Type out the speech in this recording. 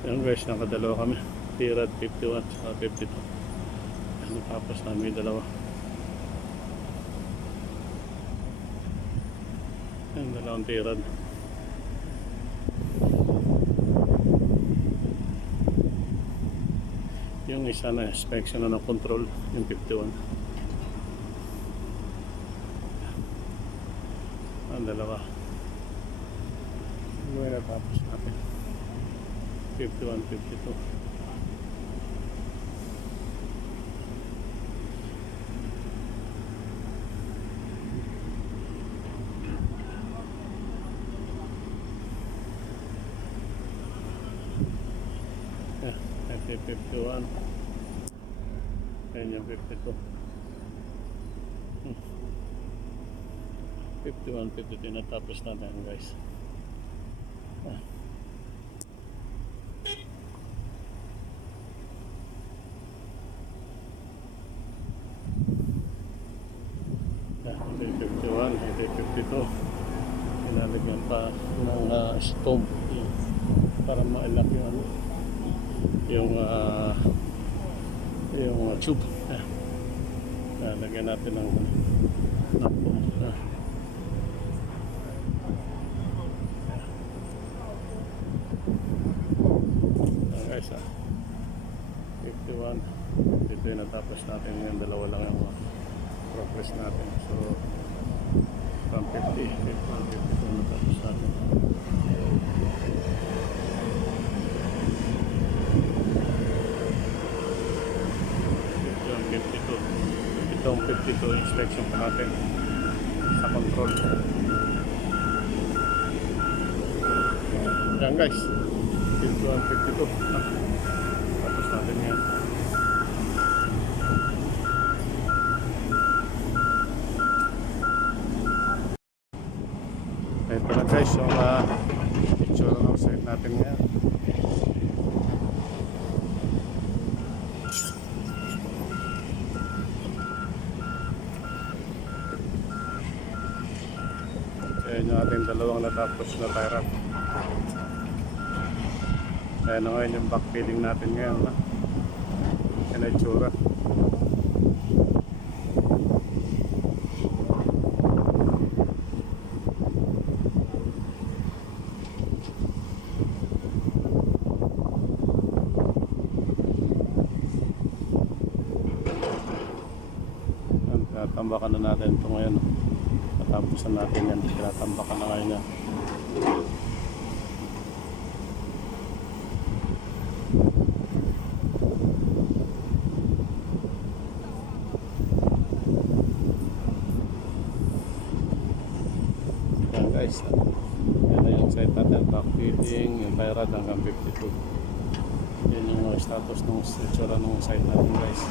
Yung guys, nakadalawa kami. Tirad 51 at 52. Natapos namin yung dalawa. Yung dalawang tirad. Yung isa na inspection na ng control, yung 51. Ang dalawa. Yung natapos natin. 51, 52. Yeah, 51. Ayan yung 52. 51, 52 natapos natin guys. Ito yung 51, ito yung 52. Pinalagyan pa ng stove para mailak yung tube. Lagyan natin ng guys 51 dito yung natapos natin yung dalawa lang yung progress natin. So from 50 natapos natin. Itong 52 inspection pa natin sa control. Yan guys, 52 tapos natin yan. Ito na guys yung picture ng site natin ngayon. Ayan yung ating dalawang natapos na tie wrap. Ayan na ngayon yung backfilling natin ngayon. Yan ay tsura. Tambakan na natin ito ngayon. Tapusan natin yan. Tinatambakan na ngayon yan. Yan guys. Yan na yung site natin. Backfilling. Yung bayrad hanggang 52. Yan yung status ng itsura ng site natin guys.